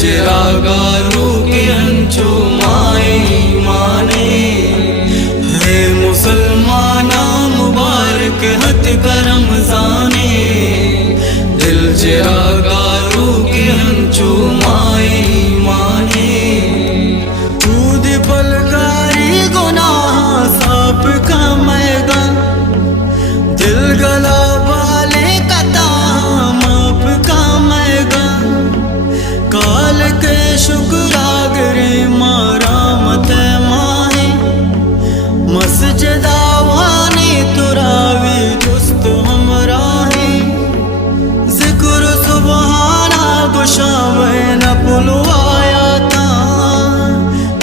चिरागारू के हंचो माए माने है मुसलमाना मुबारक हत करम जाने दिल चिरागारू के हंचो माए माने दूध पलकारी गुनाह साप का मैगा दिल गला वाले कता माप का मैगा काल के शुक्रागरे मारा मत माहे मस्जिदावाने तुरावी दुस्त हमरा है जिक्र सुबहाना गुशावे न पुलवाया था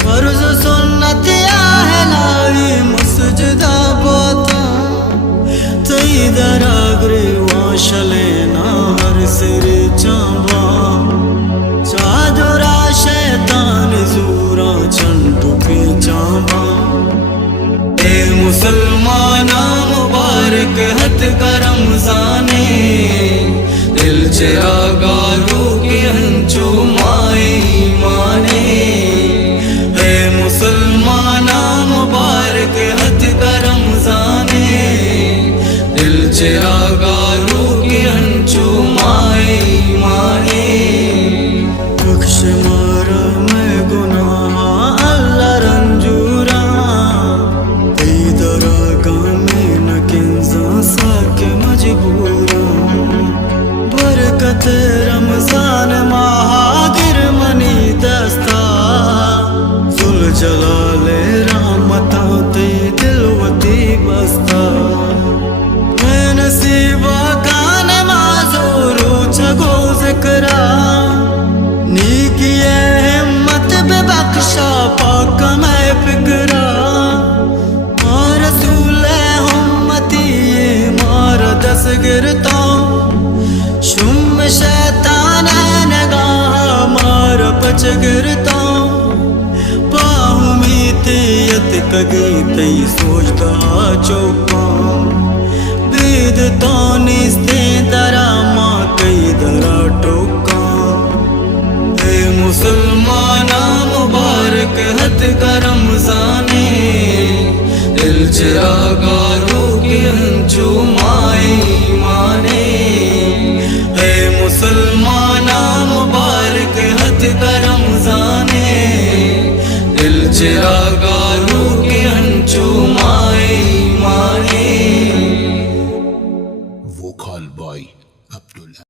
फर्ज सुन्नत आहलाई मस्जिदा बाता तई दरागरे वाशले ना हर सिर चांबा चादरा शैतान जूरा चंटू पे चांबा ए मुसलमाना मुबारक हत करम जाने दिल चिरागारू के हंचो माए माने ए मुसलमाना मुबारक हत करम जाने दिल चिरागारू के हंचो माए माने बख्श मारा मैं गुनाह अल्लाह रंजूरा दरागा में न किंजा साके मजबूरा बरकत रमजान महागिर मनी दस्ता जुल जलाले रहमता ते दिलवती बस्ता मैं नसीबा कान माजूरू छगो जिक्रा नीकिए हिम्मत बेबख्शा पाक मैं फिक्रा मार रसूले उम्मती मार दस गिरता शुम शैतान नगाह मार पच गिरता पाहुमीतियत कगी तई सोचता चौका बेद तो निस्ते दरा माँ कई दरा टोका ए मुसलमाना मुबारक हत करम जाने दिल चिरागारू के हंचो माए माने ए मुसलमाना मुबारक हत करम जाने दिल चिरागा